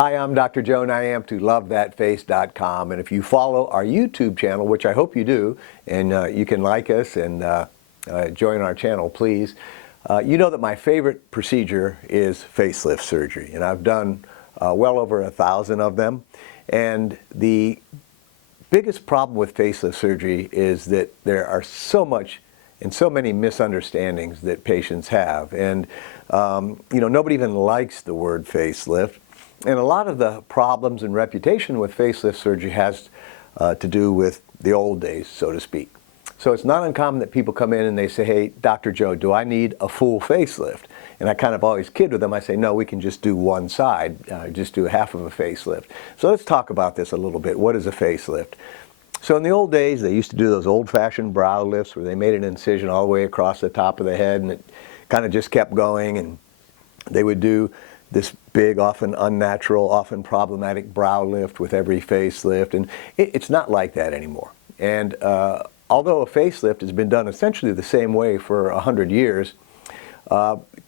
Hi, I'm Dr. Joe, and I am to lovethatface.com. And if you follow our YouTube channel, which I hope you do, and you can like us and join our channel, please, you know that my favorite procedure is facelift surgery. And I've done well over 1,000 of them. And the biggest problem with facelift surgery is that there are so many misunderstandings that patients have. And nobody even likes the word facelift. And a lot of the problems and reputation with facelift surgery has to do with the old days, so to speak. So it's not uncommon that people come in and they say, hey, Dr. Joe, do I need a full facelift? And I kind of always kid with them. I say, no, we can just do one side, just do half of a facelift. So let's talk about this a little bit. What is a facelift? So in the old days, they used to do those old-fashioned brow lifts where they made an incision all the way across the top of the head and it kind of just kept going, and they would do this big, often unnatural, often problematic brow lift with every facelift, and it's not like that anymore. And although a facelift has been done essentially the same way for 100 years,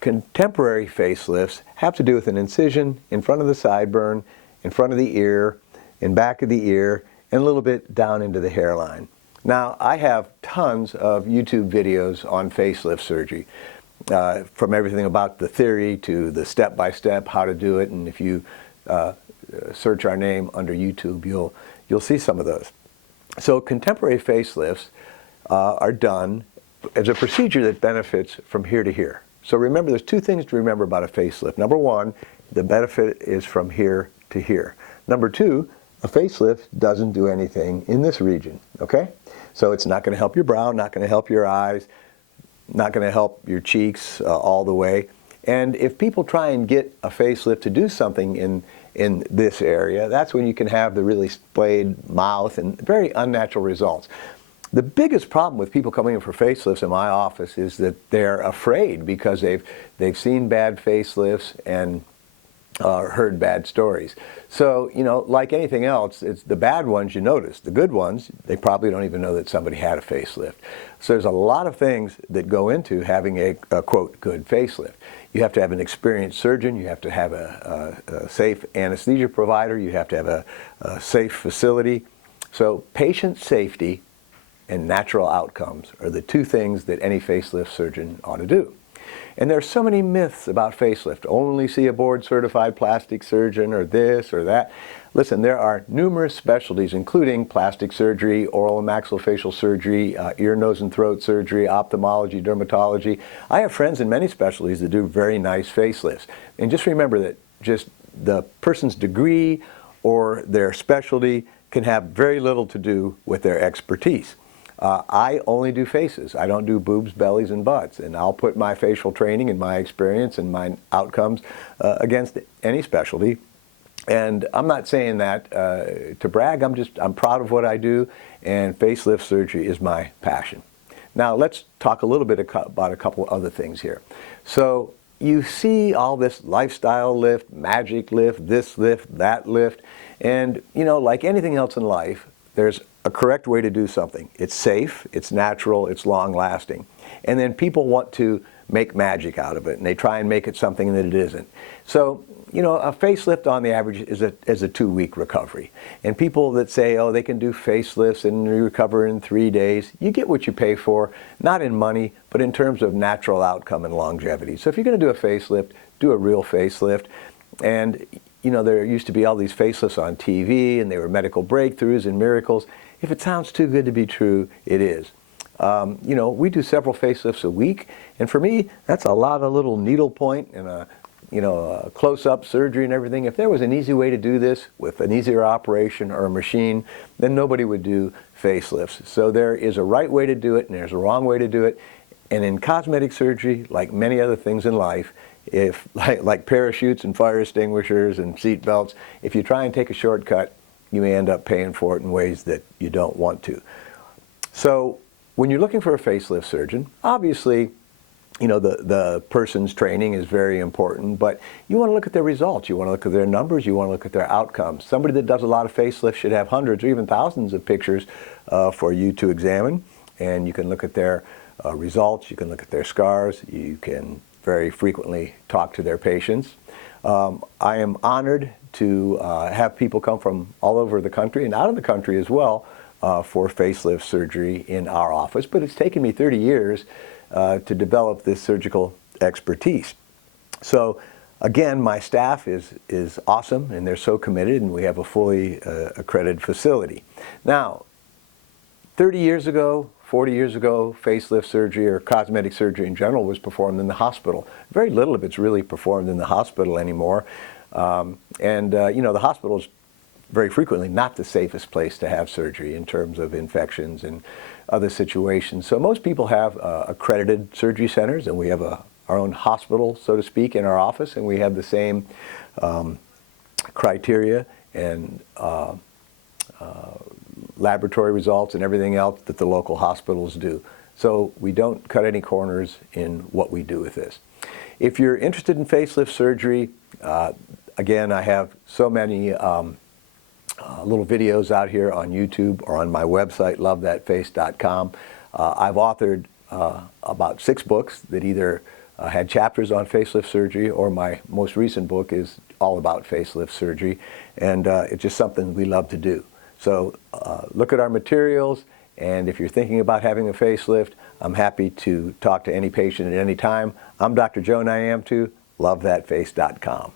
contemporary facelifts have to do with an incision in front of the sideburn, in front of the ear, in back of the ear, and a little bit down into the hairline. Now, I have tons of YouTube videos on facelift surgery. From everything about the theory to the step-by-step how to do it, and if you search our name under YouTube, you'll see some of those. So contemporary facelifts are done as a procedure that benefits from here to here. So remember, there's two things to remember about a facelift. Number one, the benefit is from here to here. Number two, a facelift doesn't do anything in this region, okay? So it's not going to help your brow, not going to help your eyes, not going to help your cheeks all the way. And if people try and get a facelift to do something in this area, that's when you can have the really splayed mouth and very unnatural results. The biggest problem with people coming in for facelifts in my office is that they're afraid because they've seen bad facelifts and heard bad stories. So, like anything else, it's the bad ones you notice. The good ones, they probably don't even know that somebody had a facelift. So there's a lot of things that go into having a quote, good facelift. You have to have an experienced surgeon. You have to have a safe anesthesia provider. You have to have a safe facility. So patient safety and natural outcomes are the two things that any facelift surgeon ought to do. And there's so many myths about facelift. Only see a board-certified plastic surgeon or this or that. Listen, there are numerous specialties, including plastic surgery, oral and maxillofacial surgery, ear, nose, and throat surgery, ophthalmology, dermatology. I have friends in many specialties that do very nice facelifts. And just remember that just the person's degree or their specialty can have very little to do with their expertise. I only do faces. I don't do boobs, bellies, and butts. And I'll put my facial training and my experience and my outcomes against any specialty. And I'm not saying that to brag. I'm proud of what I do, and facelift surgery is my passion. Now let's talk a little bit about a couple other things here. So you see all this lifestyle lift, magic lift, this lift, that lift, and like anything else in life, there's a correct way to do something. It's safe, it's natural, it's long-lasting. And then people want to make magic out of it, and they try and make it something that it isn't. So, a facelift on the average is a 2-week recovery. And people that say, oh, they can do facelifts and recover in 3 days, you get what you pay for, not in money, but in terms of natural outcome and longevity. So if you're going to do a facelift, do a real facelift. And there used to be all these facelifts on TV, and they were medical breakthroughs and miracles. If it sounds too good to be true, it is. We do several facelifts a week, and for me, that's a lot of little needle point and a close-up surgery and everything. If there was an easy way to do this with an easier operation or a machine, then nobody would do facelifts. So there is a right way to do it, and there's a wrong way to do it. And in cosmetic surgery, like many other things in life, if like parachutes and fire extinguishers and seat belts, if you try and take a shortcut, you may end up paying for it in ways that you don't want to. So when you're looking for a facelift surgeon, obviously, the person's training is very important, but you want to look at their results. You want to look at their numbers. You want to look at their outcomes. Somebody that does a lot of facelifts should have hundreds or even thousands of pictures for you to examine, and you can look at their results. You can look at their scars. You can very frequently talk to their patients. I am honored to have people come from all over the country and out of the country as well for facelift surgery in our office, but it's taken me 30 years to develop this surgical expertise. So again, my staff is awesome, and they're so committed, and we have a fully accredited facility. Now, 30 years ago, 40 years ago, facelift surgery or cosmetic surgery in general was performed in the hospital. Very little of it's really performed in the hospital anymore. You know, the hospital is very frequently not the safest place to have surgery in terms of infections and other situations. So most people have accredited surgery centers, and we have our own hospital, so to speak, in our office, and we have the same criteria and laboratory results and everything else that the local hospitals do. So we don't cut any corners in what we do with this. If you're interested in facelift surgery, again, I have so many little videos out here on YouTube or on my website, lovethatface.com. I've authored about 6 books that either had chapters on facelift surgery, or my most recent book is all about facelift surgery, and it's just something we love to do. So look at our materials, and if you're thinking about having a facelift, I'm happy to talk to any patient at any time. I'm Dr. Joe Nyamtu, lovethatface.com.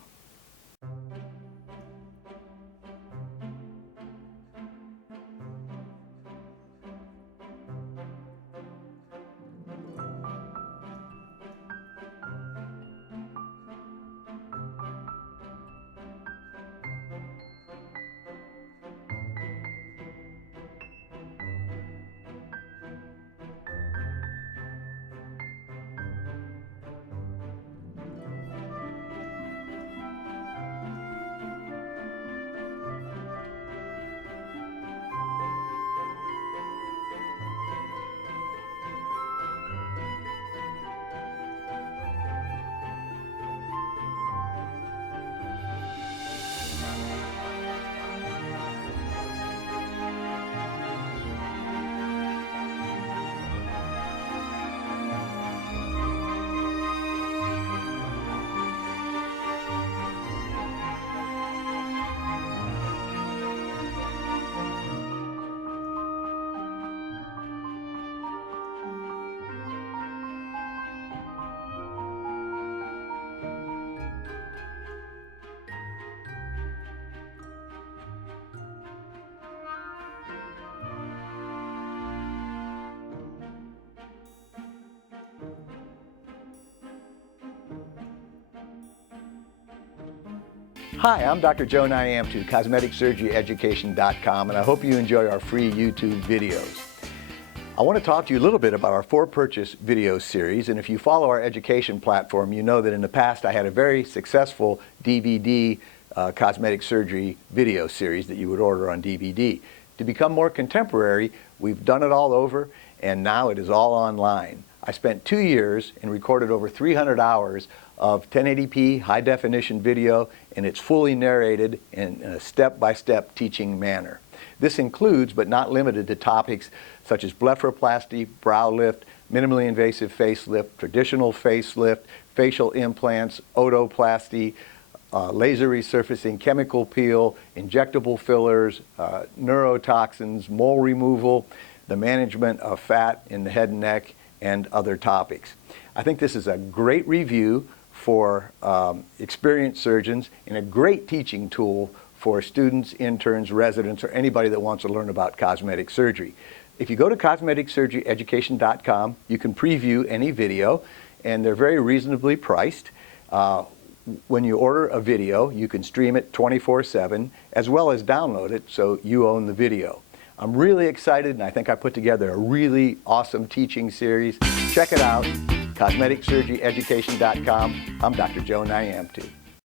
Hi, I'm Dr. Joe Nyamtu, CosmeticSurgeryEducation.com, and I hope you enjoy our free YouTube videos. I want to talk to you a little bit about our for-purchase video series, and if you follow our education platform, you know that in the past I had a very successful DVD cosmetic surgery video series that you would order on DVD. To become more contemporary, we've done it all over, and now it is all online. I spent 2 years and recorded over 300 hours of 1080p high-definition video, and it's fully narrated in a step-by-step teaching manner. This includes, but not limited to, topics such as blepharoplasty, brow lift, minimally invasive facelift, traditional facelift, facial implants, otoplasty, laser resurfacing, chemical peel, injectable fillers, neurotoxins, mole removal, the management of fat in the head and neck, and other topics. I think this is a great review for experienced surgeons and a great teaching tool for students, interns, residents, or anybody that wants to learn about cosmetic surgery. If you go to CosmeticSurgeryEducation.com, you can preview any video, and they're very reasonably priced. When you order a video, you can stream it 24/7 as well as download it so you own the video. I'm really excited, and I think I put together a really awesome teaching series. Check it out, CosmeticSurgeryEducation.com. I'm Dr. Joe Nyamtu.